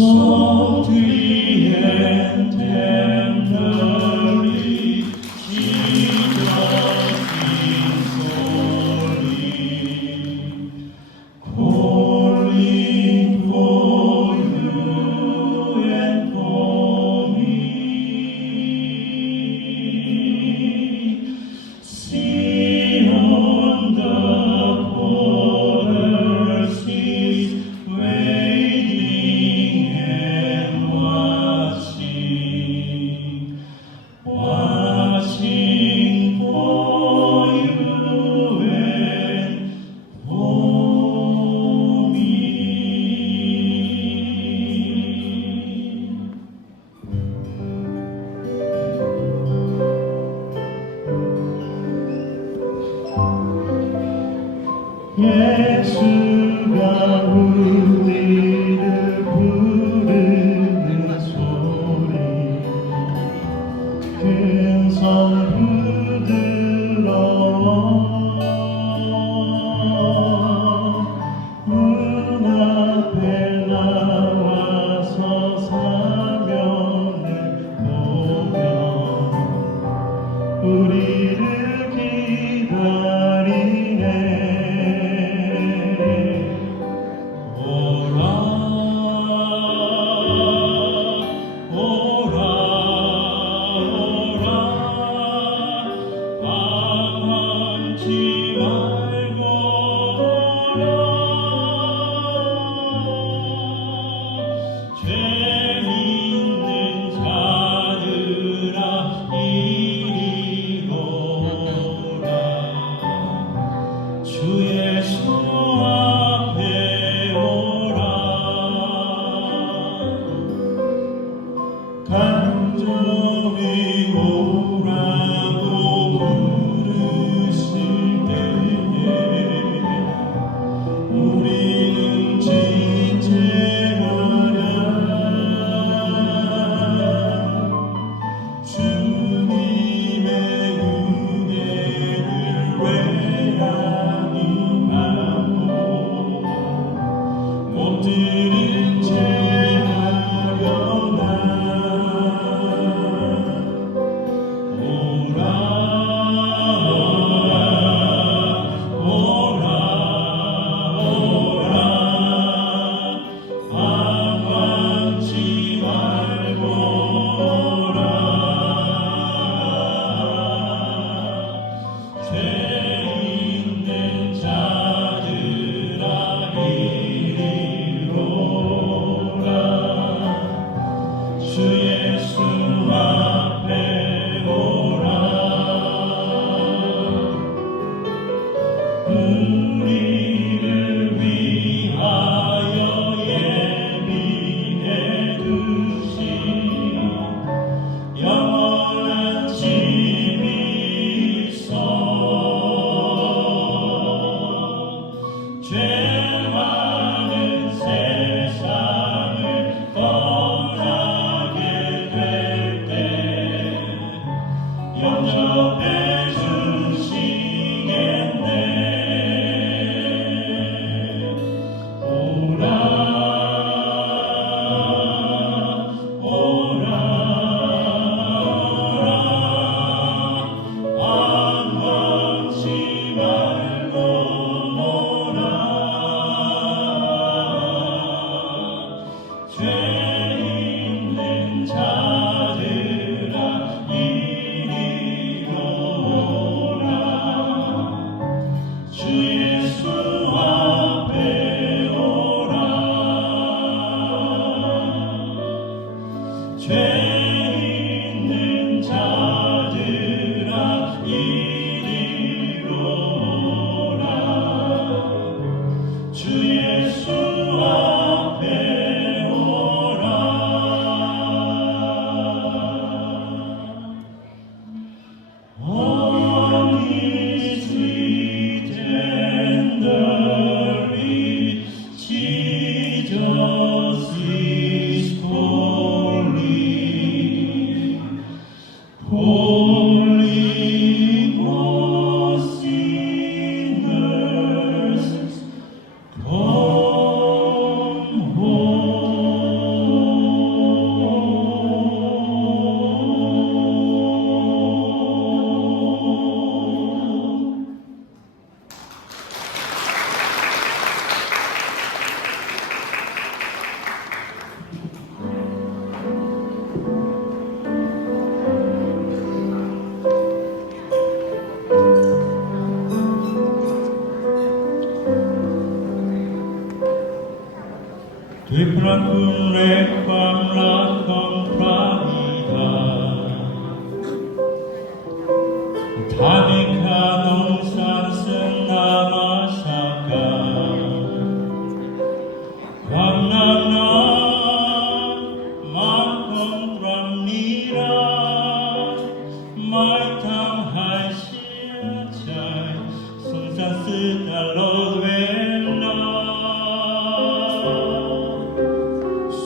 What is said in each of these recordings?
softly and tenderly, Jesus is calling, calling for you and for me. See on the borders is waiting and watching, watching for you and for me. 예수가 우리를 부르는 소리, 큰 성 붙들어 문 앞에 나와서 사명을 보며 우리를 기다리네. 오라 오라 오라 방황치 말고 오라 죄 있는 자들아 이리로 오라 주 예수 앞에 오라 간절히 오라고 부르실 때에 우리는 진정하랴 주님의 은혜를 외양하고 몸들은 제하려나. 오라 오라 오라 방황치 말고 오라 죄 있는 자들아 이리로 오라 주 예수 앞에 오라 우리를 위하여 예비해 두신 영원한 집이 있어 죄 많은 세상을 떠나게 될 때 영접해 주시겠네. 오라 오라 오라 방황치 말고 오라 죄 있는 자들아 이리로 오라 주 예수 앞에 오라 죄 있는 자들아 이리로 오라 주 예수 앞에 오라. Holy sweet tenderly, Jesus is calling, calling for sinners, come home. ด้วยพระคุณและความรักของพระบิดาท่านให้ข้าลงสรรเสริญนามัสการความนานน้อมมันคงตรังนิรันดร์ไม่ทำให้เสียใจทรงสรรเสริญตลอดเวลา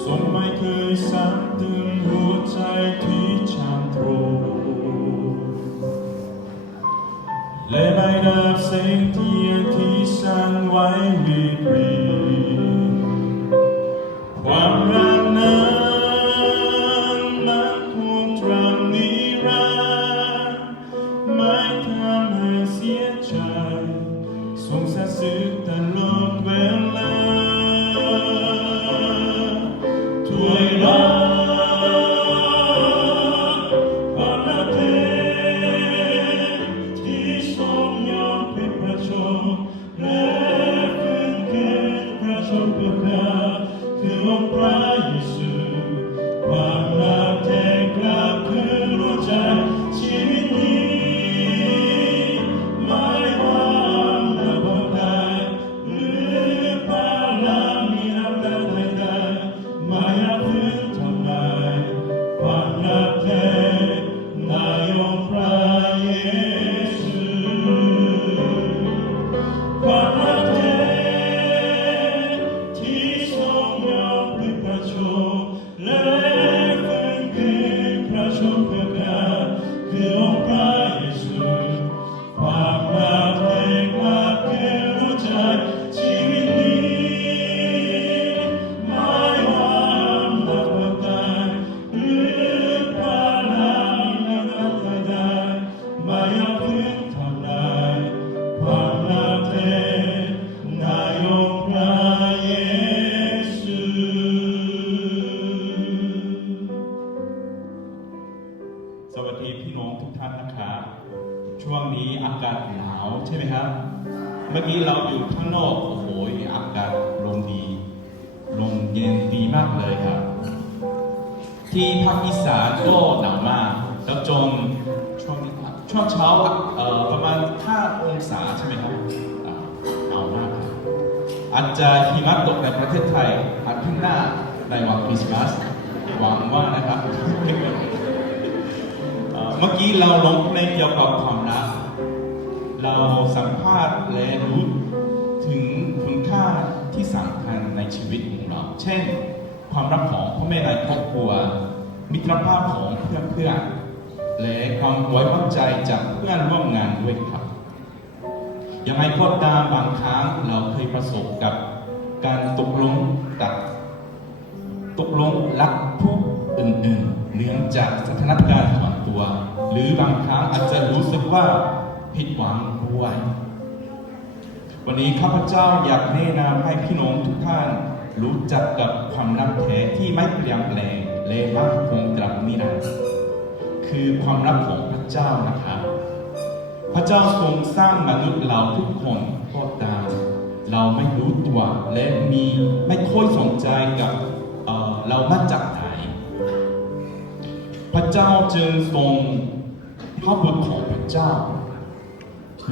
ทรงไม่เคยสั่นตึงหัวใจที่ช่างตรงและไม่ดับแสงเทียนที่สร้างไว้วิริความรักนั้นมันคงตรังนิรันดร์ไม่ทำให้เสียใจทรงสรรเสริญตลอดเวลาด้วยรักความรักแท้ที่ทรงยอมเป็นพระชนและฟื้นคืนพระชนเพื่อข้าคือองค์พระเยซูความรักแท้กลับคืนหัวใจชีวิตนี้ไม่ว่าอำนาจบางใดหรือพลังมีอำนาจใดๆไม่อาจฝืนทำลายความรักแท้ในองค์พระเยซูความรักแท้ที่ทรงยอมเป็นพระชนและฟื้นคืนพระชนเพื่อข้าคือองค์พระเยซูความรักแท้กลับคืนหัวใจชีวิตนี้ไม่ว่าอำนาจบางใดหรือพลังมีอำนาจใดๆไม่อาจฝืนทำลายความรักแท้ในองค์พระเยซู สวัสดีพี่น้องทุกท่านนะครับช่วงนี้อากาศหนาวใช่ไหมครับเมื่อกี้เราอยู่ข้างนอกโอ้โหอากาศลมดีลมเย็นดีมากเลยครับที่ภาคอีสานก็หนาวมากแล้วจนช่วงเช้าประมาณ5 องศาใช่ไหมครับหนาวมากครับอาจจะหิมะตกในประเทศไทยอาทิตย์หน้าในวันคริสต์มาสหวังว่านะครับ เมื่อกี้เราลงเพลงเกี่ยวกับความรักเราสัมภาษณ์และรู้ถึงคุณค่าที่สำคัญในชีวิตของเราเช่นความรักของพ่อแม่ในครอบครัวมิตรภาพของเพื่อนๆและความไว้วางใจจากเพื่อนร่วมงานด้วยครับยังไงก็ตามบางครั้งเราเคยประสบกับการตกลงรักผู้อื่นๆเนื่องจากสถานการณ์ส่วนตัวหรือบางครั้งอาจจะรู้สึกว่าผิดหวังด้วยวันนี้ข้าพเจ้าอยากแนะนำให้พี่น้องทุกท่านรู้จักกับความรักแท้ที่ไม่เปลี่ยนแปลงและมั่นคงตราบนิรันดร์คือความรักของพระเจ้านะครับพระเจ้าทรงสร้างมนุษย์เราทุกคนก็ตามเราไม่รู้ตัวและไม่ค่อยสนใจกับเรามาจากไหนพระเจ้าจึงทรงพระบุตรของพระเจ้า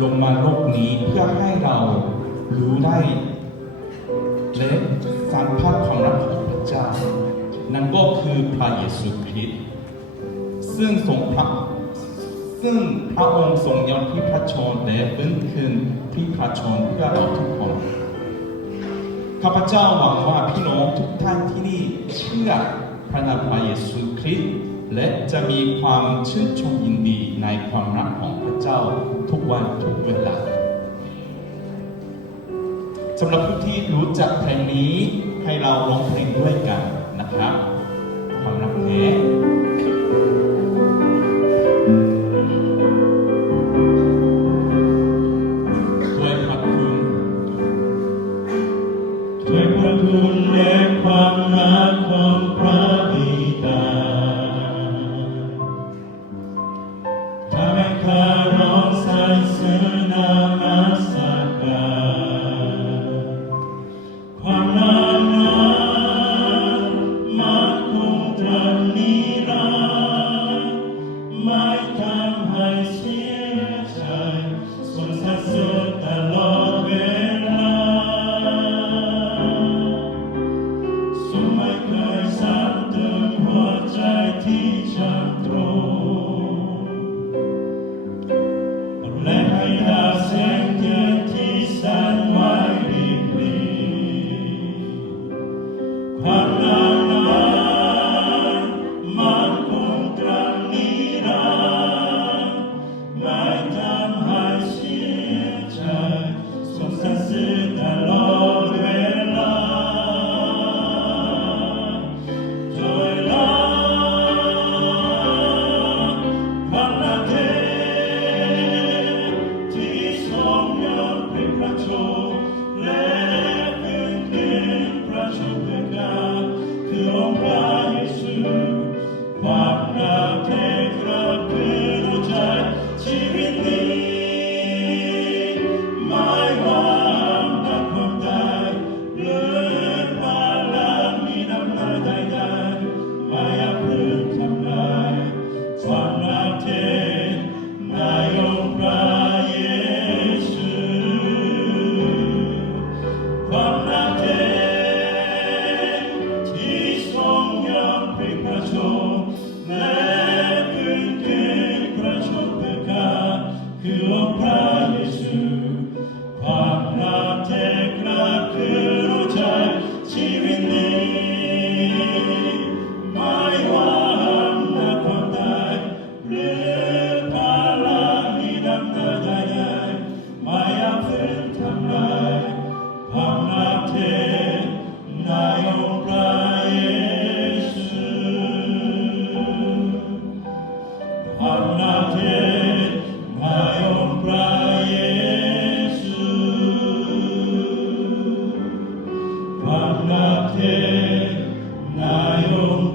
ลงมาโลกนี้เพื่อให้เรารู้ได้และสัมผัสความรักของพระเจ้านั่นก็คือพระเยซูคริสต์ซึ่งพระองค์ทรงยอมที่พระชนและฟื้นคืนที่พระชนเพื่อเราทุกคนข้าพเจ้าหวังว่าพี่น้องทุกท่านที่นี่เชื่อพระนามพระเยซูคริสต์และจะมีความชื่นชมยินดีในความรักของพระเจ้าทุกวันทุกเวลาสำหรับผู้ที่รู้จักเพลงนี้ให้เราร้องเพลงด้วยกันนะครับความรักแท้ ความรักนั้น ยซ้ำเติมหัวใจที่ช่างตรงและให้ดาวแสงเดือนที่แสนไว้ริบหรี่ความหนาวหนาวมันคงตรังนิรันดร์ไม่ทำให้เสียใจสงสารสื่อตลอดเวลาโดยลาความรักเธอที่ทรงยอมเป็นพระโชคและเป็นเกียรติพระชนเพื่อการคือองค์พระเยซูความรักเธอกลับคืนหัวใจชีวิตนี้ไม่ว่านักความตายหรือความรักมีน้ำตาใดๆไม่อยากลืมทำลายความรักเธอในองค์พระเยซูความรักเธอที่ทรงยอมเป็นพระชนและคืนเกียรติพระชนเพื่อข้าคือองค์พระเยซูความรักเธอกลับคืนหัวใจชีวิตนี้ไม่ว่านักความตายหรือภาระมีน้ำตาใดๆไม่อยากฝืนทำลายความรักเธอในองค์พระเยซูความรักเธอในองค์พระเยซูความรักเธอในองค์